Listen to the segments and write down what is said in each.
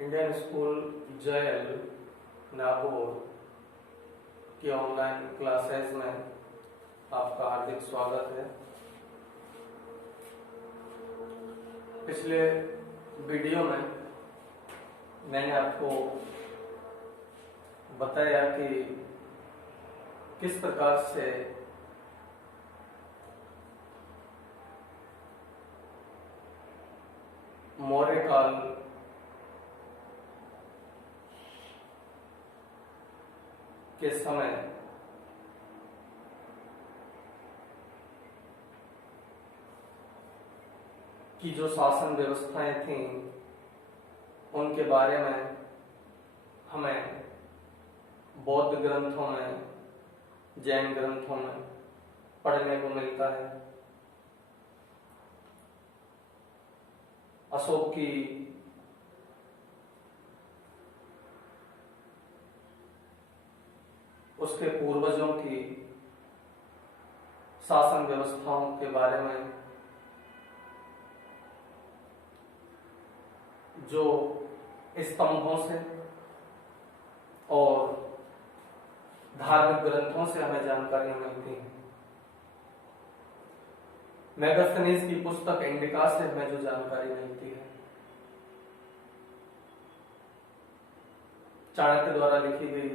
Indian school JL Nagaur की online classes में आपका हार्दिक स्वागत है। पिछले वीडियो में मैंने आपको बताया कि किस प्रकार से मौर्य काल के समय की जो शासन व्यवस्थाएं थीं उनके बारे में हमें बौद्ध ग्रंथों में, जैन ग्रंथों में पढ़ने को मिलता है। अशोक की उसके पूर्वजों की शासन व्यवस्थाओं के बारे में जो स्तंभों से और धार्मिक ग्रंथों से हमें जानकारियां मिलती हैं। मेगास्थनीज की पुस्तक इंडिका से हमें जो जानकारी मिलती है, चाणक्य द्वारा लिखी गई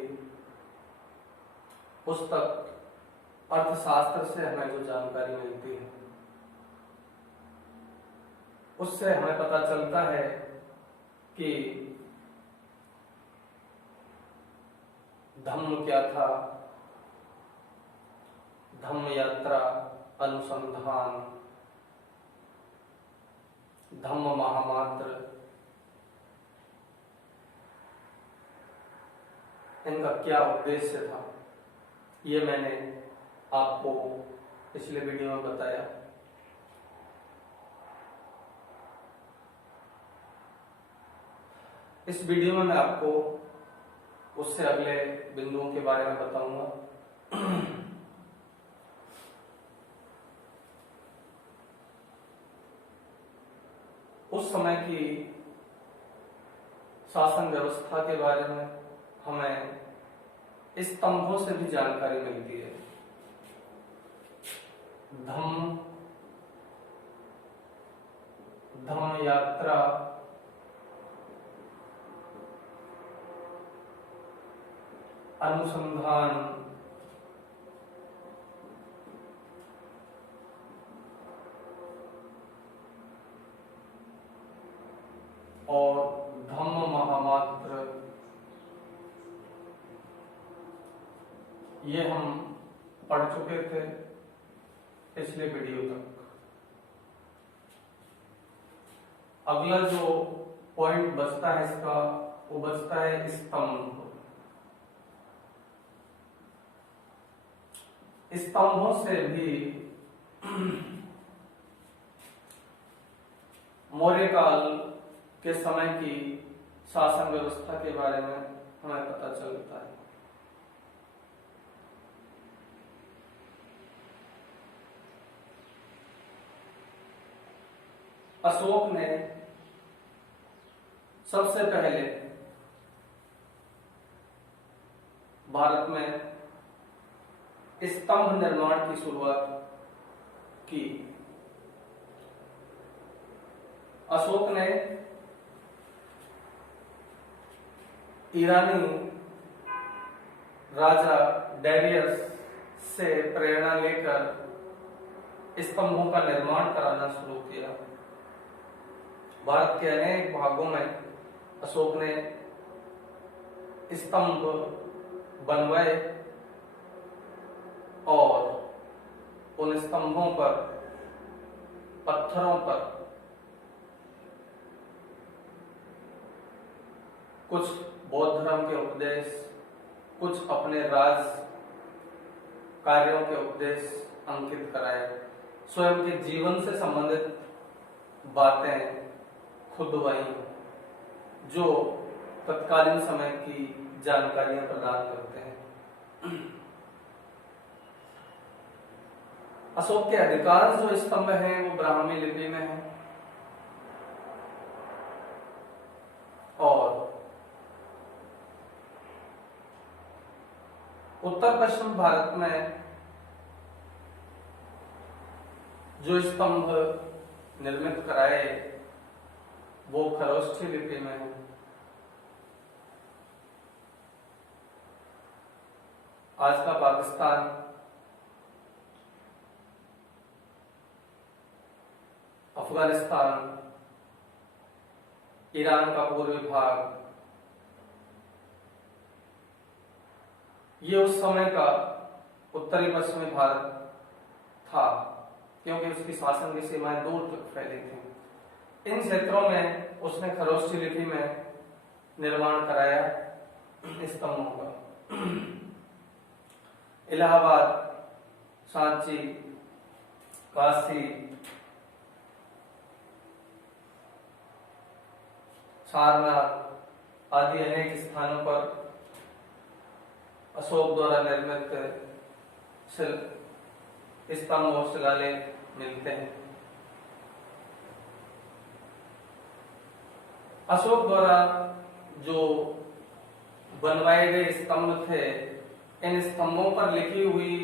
पुस्तक अर्थशास्त्र से हमें जो जानकारी मिलती है, उससे हमें पता चलता है कि धम्म क्या था, धम्म यात्रा, अनुसंधान, धम्म महामात्र, इनका क्या उद्देश्य था, ये मैंने आपको पिछले वीडियो में बताया। इस वीडियो में मैं आपको उससे अगले बिंदुओं के बारे में बताऊंगा। उस समय की शासन व्यवस्था के बारे में हमें स्तंभों से भी जानकारी मिलती है। धम्म यात्रा, अनुसंधान, और धम्म महामात्र, ये हम पढ़ चुके थे पिछले वीडियो तक। अगला जो पॉइंट बचता है इसका, वो बचता है स्तंभ। स्तंभों से भी मौर्य काल के समय की शासन व्यवस्था के बारे में हमें पता चलता है। अशोक ने सबसे पहले भारत में स्तंभ निर्माण की शुरुआत की। अशोक ने ईरानी राजा डेरियस से प्रेरणा लेकर स्तंभों का निर्माण कराना शुरू किया। भारत के अनेक भागों में अशोक ने स्तंभ बनवाए और उन स्तंभों पर, पत्थरों पर कुछ बौद्ध धर्म के उपदेश, कुछ अपने राज कार्यों के उपदेश अंकित कराए। स्वयं के जीवन से संबंधित बातें खुदवाई जो तत्कालीन समय की जानकारियां प्रदान करते हैं। अशोक के अधिकांश जो स्तंभ हैं वो ब्राह्मी लिपि में हैं और उत्तर पश्चिम भारत में जो स्तंभ निर्मित कराए वो खरोष्ठी लिपि में है। आज का पाकिस्तान अफगानिस्तान, ईरान का पूर्वी भाग, ये उस समय का उत्तरी पश्चिमी भारत था, क्योंकि उसकी शासन की सीमाएं दूर तक फैली थी। इन क्षेत्रों में उसने खरोष्ठी लिपि में निर्माण कराया स्तंभों का। इलाहाबाद, सांची, काशी, सारनाथ आदि अनेक स्थानों पर अशोक द्वारा निर्मित स्तंभ और शिलालेख मिलते हैं। अशोक द्वारा जो बनवाए गए स्तंभ थे, इन स्तंभों पर लिखी हुई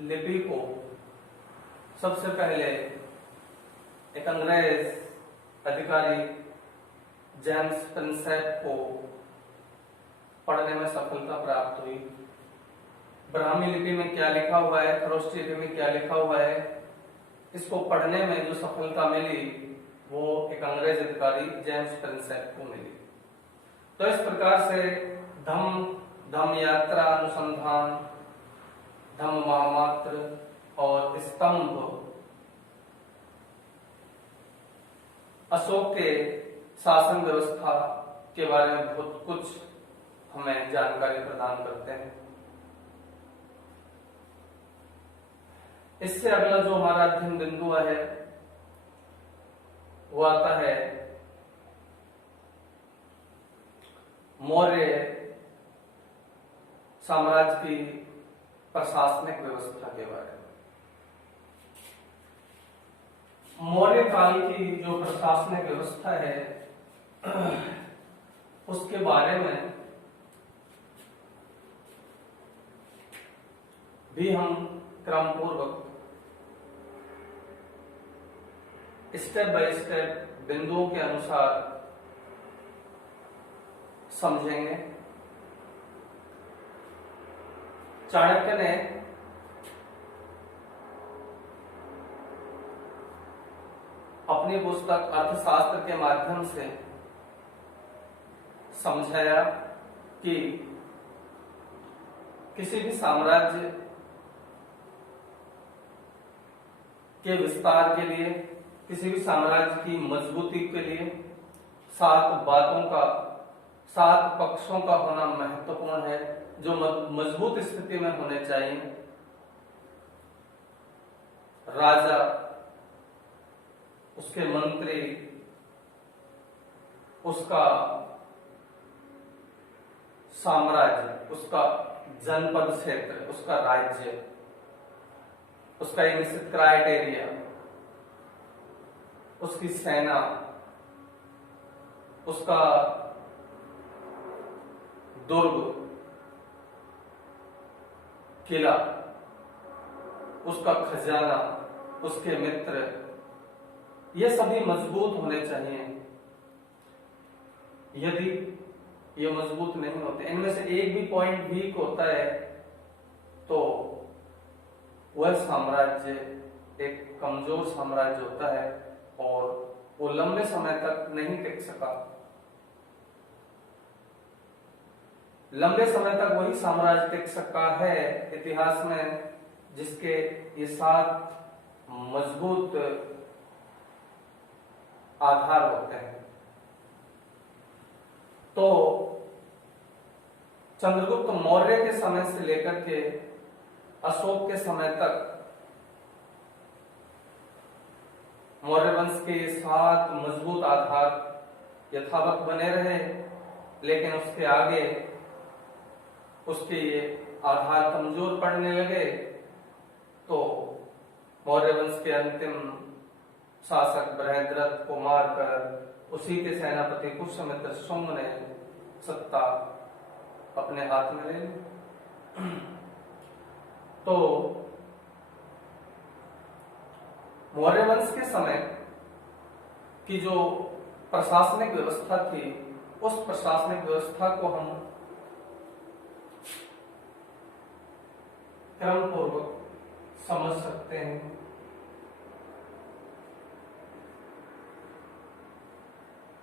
लिपि को सबसे पहले एक अंग्रेज अधिकारी जेम्स प्रिंसेप को पढ़ने में सफलता प्राप्त हुई। ब्राह्मी लिपि में क्या लिखा हुआ है, खरोष्ठी लिपि में क्या लिखा हुआ है, इसको पढ़ने में जो सफलता मिली वो एक अंग्रेज अधिकारी जेम्स प्रिंसेप को मिली। तो इस प्रकार से धम्म यात्रा अनुसंधान, धम्म महामात्र और स्तंभ अशोक के शासन व्यवस्था के बारे में बहुत कुछ हमें जानकारी प्रदान करते हैं। इससे अगला जो हमारा अध्ययन बिंदु है वो आता है मौर्य साम्राज्य की प्रशासनिक व्यवस्था के बारे में। मौर्य काल की जो प्रशासनिक व्यवस्था है उसके बारे में भी हम क्रमपूर्वक स्टेप बाय स्टेप बिंदुओं के अनुसार समझेंगे। चाणक्य ने अपनी पुस्तक अर्थशास्त्र के माध्यम से समझाया कि किसी भी साम्राज्य के विस्तार के लिए, किसी भी साम्राज्य की मजबूती के लिए 7 बातों का, 7 पक्षों का होना महत्वपूर्ण है जो मजबूत स्थिति में होने चाहिए। राजा, उसके मंत्री, उसका साम्राज्य, उसका जनपद क्षेत्र, उसका राज्य, उसका एक निश्चित क्राइटेरिया, उसकी सेना, उसका दुर्ग, किला, उसका खजाना, उसके मित्र, ये सभी मजबूत होने चाहिए। यदि ये मजबूत नहीं होते, इनमें से एक भी पॉइंट वीक होता है तो वह साम्राज्य एक कमजोर साम्राज्य होता है और वो लंबे समय तक नहीं टिक सका। लंबे समय तक वही साम्राज्य टिक सका है इतिहास में जिसके ये 7 मजबूत आधार होते हैं। तो चंद्रगुप्त मौर्य के समय से लेकर के अशोक के समय तक मौर्य वंश के 7 मजबूत आधार यथावत बने रहे, लेकिन उसके आगे उसके आधार कमजोर पड़ने लगे। तो मौर्य वंश के अंतिम शासक बृहद्रथ को मारकर उसी के सेनापति पुष्यमित्र शुंग ने सत्ता अपने हाथ में ले ली। तो मौर्य वंश के समय की जो प्रशासनिक व्यवस्था थी, उस प्रशासनिक व्यवस्था को हम क्रम पूर्वक समझ सकते हैं।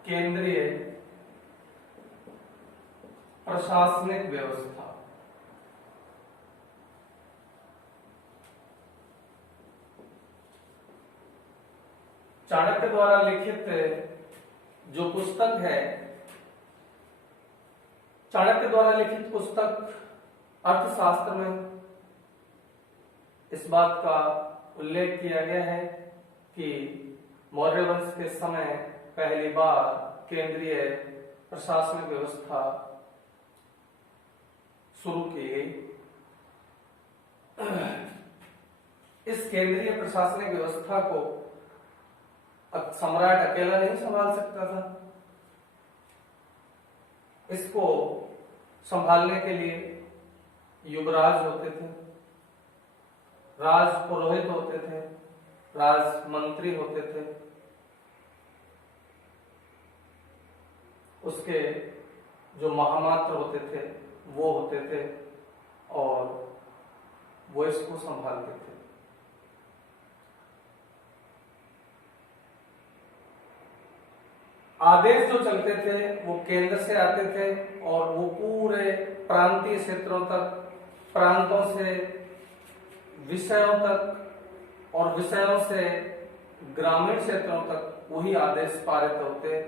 केंद्रीय प्रशासनिक व्यवस्था। चाणक्य द्वारा लिखित जो पुस्तक है, चाणक्य द्वारा लिखित पुस्तक अर्थशास्त्र में इस बात का उल्लेख किया गया है कि मौर्य वंश के समय पहली बार केंद्रीय प्रशासनिक व्यवस्था शुरू की गई। इस केंद्रीय प्रशासनिक व्यवस्था को सम्राट अकेला नहीं संभाल सकता था। इसको संभालने के लिए युवराज होते थे, राज पुरोहित होते थे, राज मंत्री होते थे, उसके जो महामात्र होते थे वो होते थे, और वो इसको संभालते थे। आदेश जो चलते थे वो केंद्र से आते थे और वो पूरे प्रांतीय क्षेत्रों तक, प्रांतों से विषयों तक और विषयों से ग्रामीण क्षेत्रों तक वही आदेश पारित होते।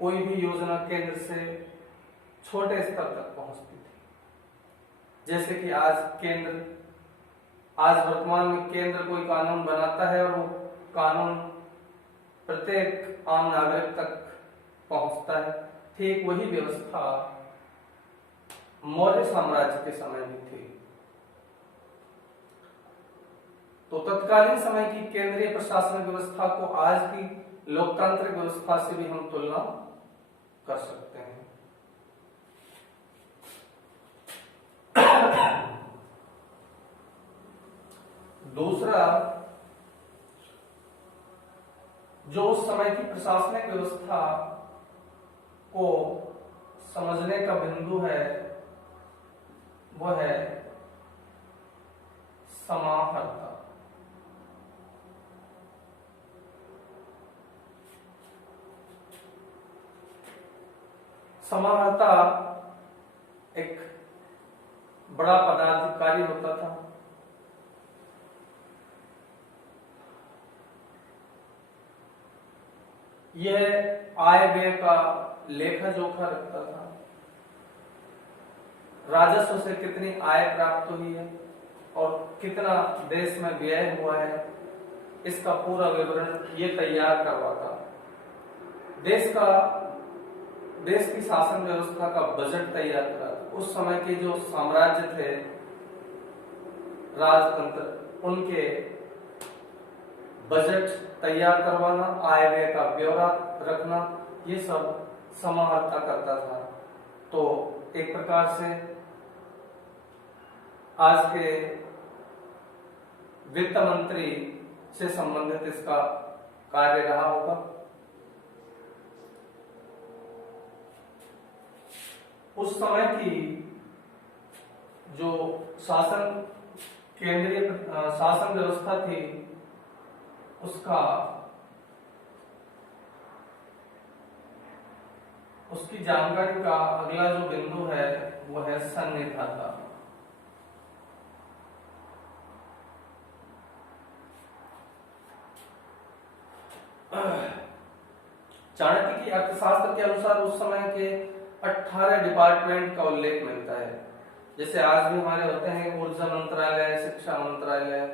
कोई भी योजना केंद्र से छोटे स्तर तक पहुंचती थी। जैसे कि आज वर्तमान में केंद्र कोई कानून बनाता है और वो कानून प्रत्येक आम नागरिक तक पहुंचता है, ठीक वही व्यवस्था मौर्य साम्राज्य के समय में थी। तो तत्कालीन समय की केंद्रीय प्रशासनिक व्यवस्था को आज की लोकतांत्रिक व्यवस्था से भी हम तुलना कर सकते हैं। दूसरा, जो उस समय की प्रशासनिक व्यवस्था को समझने का बिंदु है वो है समाहर्ता। समाहर्ता एक बड़ा पदाधिकारी होता था। यह आय व्यय का लेखा जोखा रखता था। राजस्व से कितनी आय प्राप्त हुई है और कितना देश में व्यय हुआ है, इसका पूरा विवरण ये तैयार करवाता। देश की शासन व्यवस्था का बजट तैयार करा। उस समय के जो साम्राज्य थे, राजतंत्र, उनके बजट तैयार करवाना, आय व्यय का ब्यौरा रखना, ये सब समाहर्ता करता था। तो एक प्रकार से आज के वित्त मंत्री से संबंधित इसका कार्य रहा होगा। उस समय की जो केंद्रीय शासन व्यवस्था थी, उसकी जानकारी का अगला जो बिंदु है वो है संनिधाता। चाणक्य की अर्थशास्त्र के अनुसार उस समय के 18 डिपार्टमेंट का उल्लेख मिलता है। जैसे आज भी हमारे होते हैं ऊर्जा मंत्रालय, शिक्षा मंत्रालय,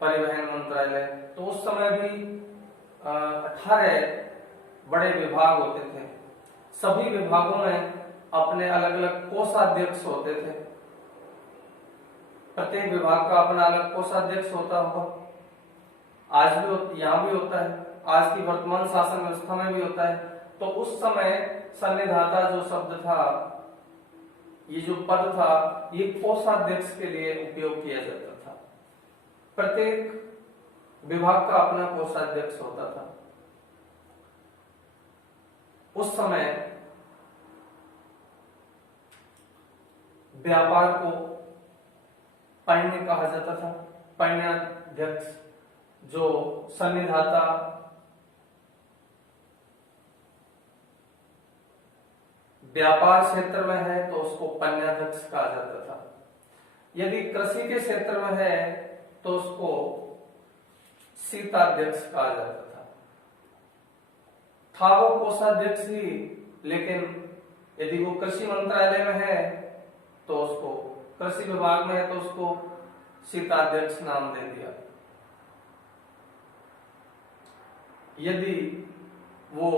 परिवहन मंत्रालय, तो उस समय भी 18 बड़े विभाग होते थे। सभी विभागों में अपने अलग अलग कोषाध्यक्ष होते थे। प्रत्येक विभाग का अपना अलग कोषाध्यक्ष होता होगा। आज भी यहाँ भी होता है, आज की वर्तमान शासन व्यवस्था में भी होता है। तो उस समय संनिधाता जो शब्द था ये जो पद था ये कोषाध्यक्ष के लिए उपयोग किया जाता था। प्रत्येक विभाग का अपना कोषाध्यक्ष होता था। उस समय व्यापार को पण्य कहा जाता था। पण्याध्यक्ष जो संनिधाता व्यापार क्षेत्र में है तो उसको पण्याध्यक्ष कहा जाता था। यदि कृषि के क्षेत्र में है तो उसको शीताध्यक्ष कहा जाता था वो कोषाध्यक्ष ही, लेकिन यदि वो कृषि मंत्रालय में है तो उसको, कृषि विभाग में है तो उसको शीताध्यक्ष नाम दे दिया। यदि वो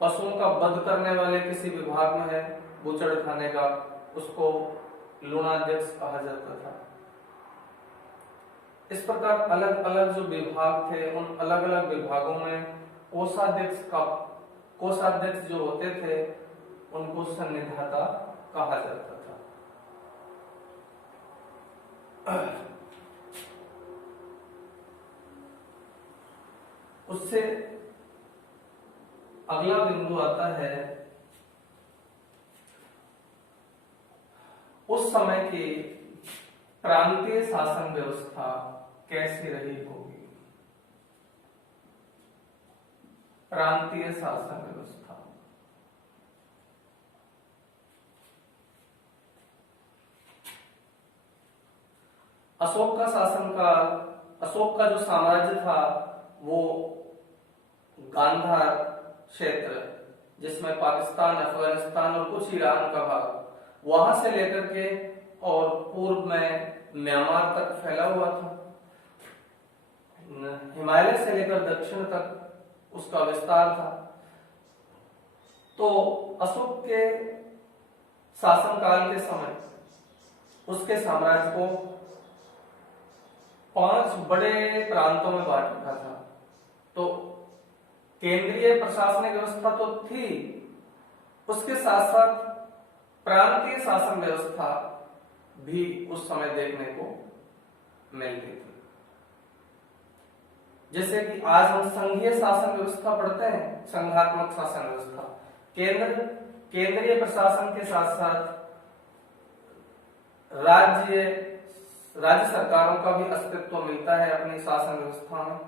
पशुओं का वध करने वाले किसी विभाग में है, बूचड़ खाने का, उसको लूणाध्यक्ष कहा जाता था। इस प्रकार अलग अलग जो विभाग थे उन अलग अलग विभागों में कोषाध्यक्ष जो होते थे उनको संनिधाता कहा जाता था। उससे अगला बिंदु आता है उस समय की प्रांतीय शासन व्यवस्था कैसी रही होगी। प्रांतीय शासन व्यवस्था अशोक का शासनकाल, अशोक का जो साम्राज्य था वो गांधार क्षेत्र, जिसमें पाकिस्तान, अफगानिस्तान और कुछ ईरान का भाग, वहां से लेकर के और पूर्व में म्यांमार तक फैला हुआ था। हिमालय से लेकर दक्षिण तक उसका विस्तार था। तो अशोक के शासनकाल के समय उसके साम्राज्य को 5 बड़े प्रांतों में बांट रखा था। तो केंद्रीय प्रशासनिक व्यवस्था तो थी, उसके साथ साथ प्रांतीय शासन व्यवस्था भी उस समय देखने को मिलती थी। जैसे कि आज हम संघीय शासन व्यवस्था पढ़ते हैं, संघात्मक शासन व्यवस्था, केंद्रीय प्रशासन के साथ साथ राज्य सरकारों का भी अस्तित्व मिलता है अपनी शासन व्यवस्था में।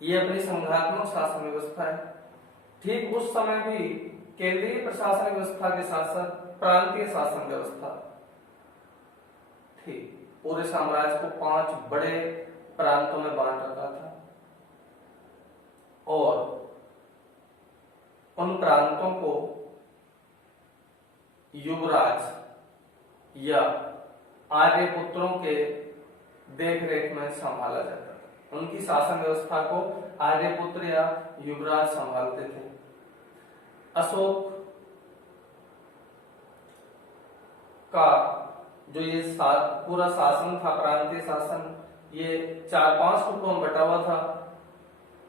ये अपनी संघात्मक शासन व्यवस्था है। ठीक उस समय भी केंद्रीय प्रशासनिक व्यवस्था के साथ साथ प्रांतीय शासन व्यवस्था थी। पूरे साम्राज्य को 5 बड़े प्रांतों में बांट रखा था और उन प्रांतों को युवराज या आर्यपुत्रों के देखरेख में संभाला जाता था। उनकी शासन व्यवस्था को आर्यपुत्र या युवराज संभालते थे। अशोक का जो ये पूरा शासन था, प्रांतीय शासन, ये 4-5 टुकड़ों में बटा हुआ था।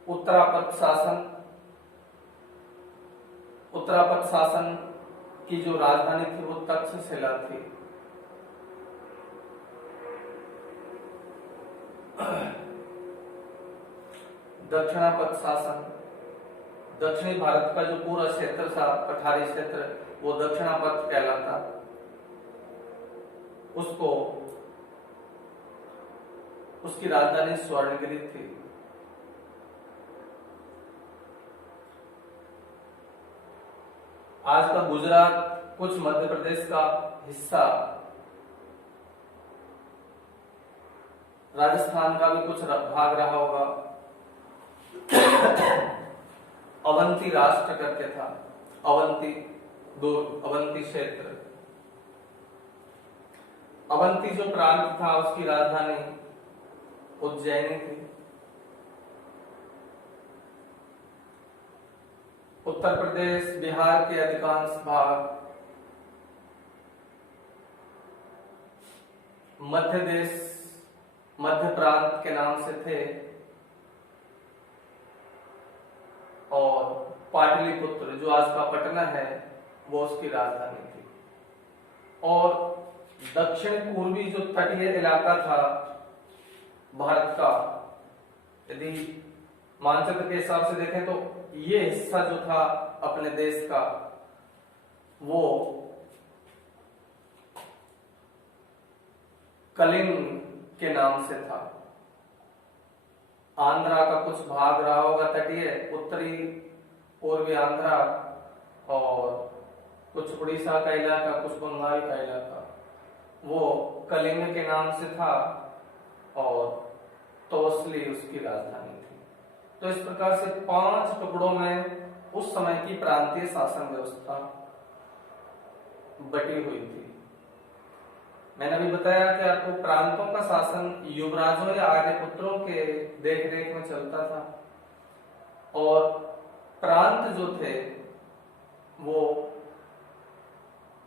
उत्तरापद शासन की जो राजधानी थी वो तक्षशिला थी। दक्षिणापद शासन, दक्षिणी भारत का जो पूरा क्षेत्र था, पठारी क्षेत्र, वो दक्षिणापद कहलाता। उसको, उसकी राजधानी स्वर्णगिरी थी। आज का गुजरात, कुछ मध्य प्रदेश का हिस्सा, राजस्थान का भी कुछ भाग रहा होगा, अवंती राष्ट्र करके था। अवंती क्षेत्र, अवंती जो प्रांत था उसकी राजधानी उज्जैनी थी। उत्तर प्रदेश, बिहार के अधिकांश भाग, मध्य प्रांत के नाम से थे और पाटलिपुत्र जो आज का पटना है वो उसकी राजधानी थी। और दक्षिण पूर्वी जो तटीय इलाका था भारत का, यदि मानचित्र के हिसाब से देखें तो ये हिस्सा जो था अपने देश का वो कलिंग के नाम से था। आंध्रा का कुछ भाग रहा होगा तटीय, उत्तरी पूर्वी आंध्रा और कुछ उड़ीसा का इलाका, कुछ बंगाल का इलाका, वो कलिंग के नाम से था और तोसली उसकी राजधानी थी। तो इस प्रकार से 5 टुकड़ों में उस समय की प्रांतीय शासन व्यवस्था बटी हुई थी। मैंने अभी बताया कि आपको प्रांतों का शासन युवराजों या आर्यपुत्रों के देखरेख में चलता था और प्रांत जो थे वो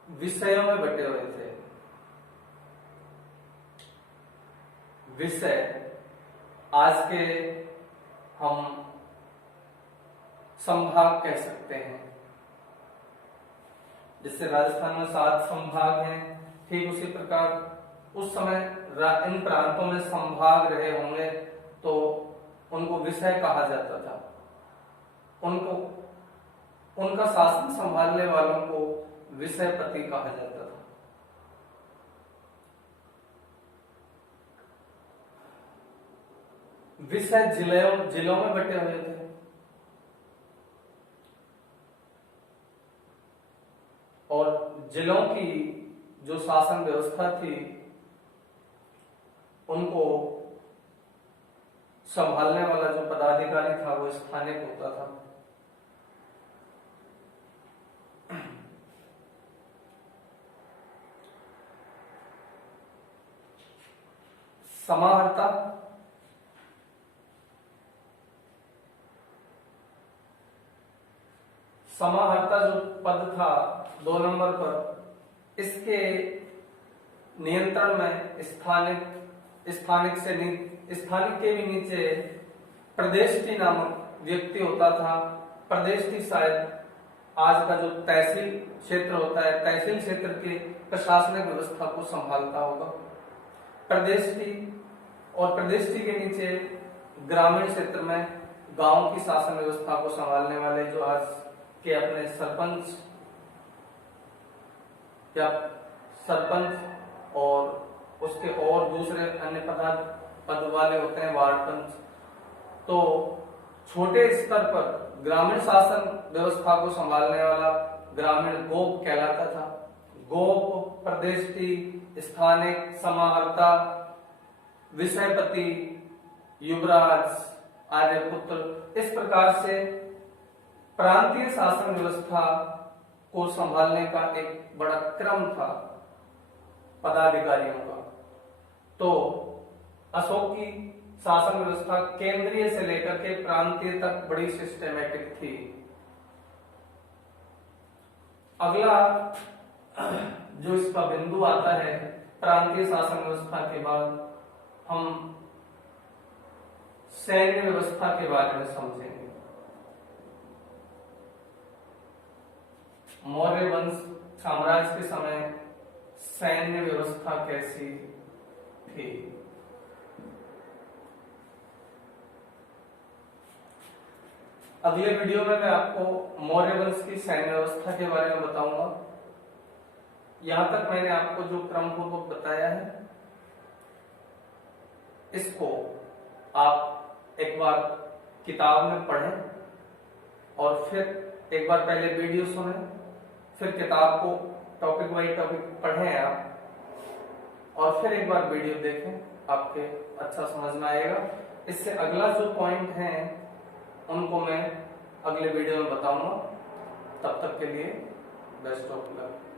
विषयों में बटे हुए थे। विषय आज के हम संभाग कह सकते हैं, जिससे राजस्थान में 7 संभाग हैं, ठीक उसी प्रकार उस समय इन प्रांतों में संभाग रहे होंगे तो उनको विषय कहा जाता था। उनको उनका शासन संभालने वालों को विषयपति कहा जाता था। विषय जिलों में बटे हुए थे और जिलों की जो शासन व्यवस्था थी उनको संभालने वाला जो पदाधिकारी था वो स्थानिक होता था। समाहर्ता समाहर्ता जो पद था 2 नंबर पर, इसके नियंत्रण में स्थानिक के भी नीचे प्रदेष्टि नामक व्यक्ति होता था। प्रदेष्टि शायद आज का जो तहसील क्षेत्र होता है, तहसील क्षेत्र के प्रशासनिक व्यवस्था को संभालता होगा। प्रदेष्टि और प्रदेष्टि के नीचे ग्रामीण क्षेत्र में गांव की शासन व्यवस्था को संभालने वाले जो आज के अपने सरपंच या सरपंच और उसके और दूसरे अन्य पद वाले होते हैं, वार्ड पंच। तो छोटे स्तर पर ग्रामीण शासन व्यवस्था को संभालने वाला ग्रामीण गोप कहलाता था। गोप, प्रदेष्टि, स्थानिक, समाहर्ता, विषयपति, युवराज, आर्यपुत्र, इस प्रकार से प्रांतीय शासन व्यवस्था को संभालने का एक बड़ा क्रम था पदाधिकारियों का। तो अशोक की शासन व्यवस्था केंद्रीय से लेकर के प्रांतीय तक बड़ी सिस्टेमेटिक थी। अगला जो इसका बिंदु आता है, प्रांतीय शासन व्यवस्था के बाद हम सैन्य व्यवस्था के बारे में समझेंगे। मौर्य वंश साम्राज्य के समय सैन्य व्यवस्था कैसी थी? अगले वीडियो में मैं आपको मौर्य वंश की सैन्य व्यवस्था के बारे में बताऊंगा। यहां तक मैंने आपको जो क्रम पूर्वक बताया है, इसको आप एक बार किताब में पढ़ें और फिर एक बार पहले वीडियो सुनें, फिर किताब को टॉपिक बाई टॉपिक पढ़ें आप और फिर एक बार वीडियो देखें, आपके अच्छा समझ में आएगा। इससे अगला जो पॉइंट है उनको मैं अगले वीडियो में बताऊंगा। तब तक के लिए बेस्ट ऑफ लक।